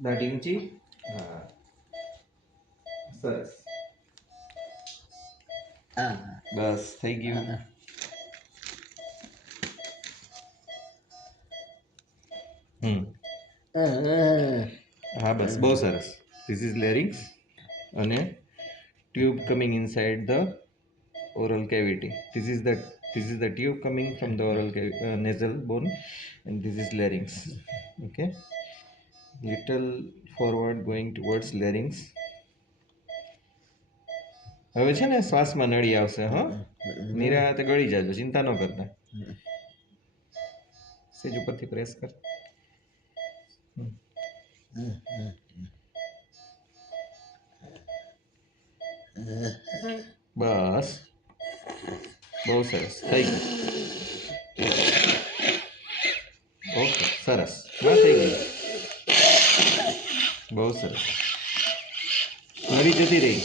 દાઢી ઊંચી. હા, સરસ. બસ થઈ ગયું. હા બસ બહુ સરસ. ધીસ ઇઝ લેરિંગ્સ અને tube coming inside the oral cavity. This is the tube coming from the nasal bone, and this is larynx. Okay, little forward going towards larynx. હવે છે ને શ્વાસમાં નળી આવશે. હા, નિરાતે ગળી જાજો, ચિંતા ન કરતા. સેજ ઉપરથી પ્રેસ કર. બસ બહુ સરસ થઈ ગયું. ઓકે, સરસ. હા, થઈ ગયું. બહુ સરસ. નળી જતી રહી.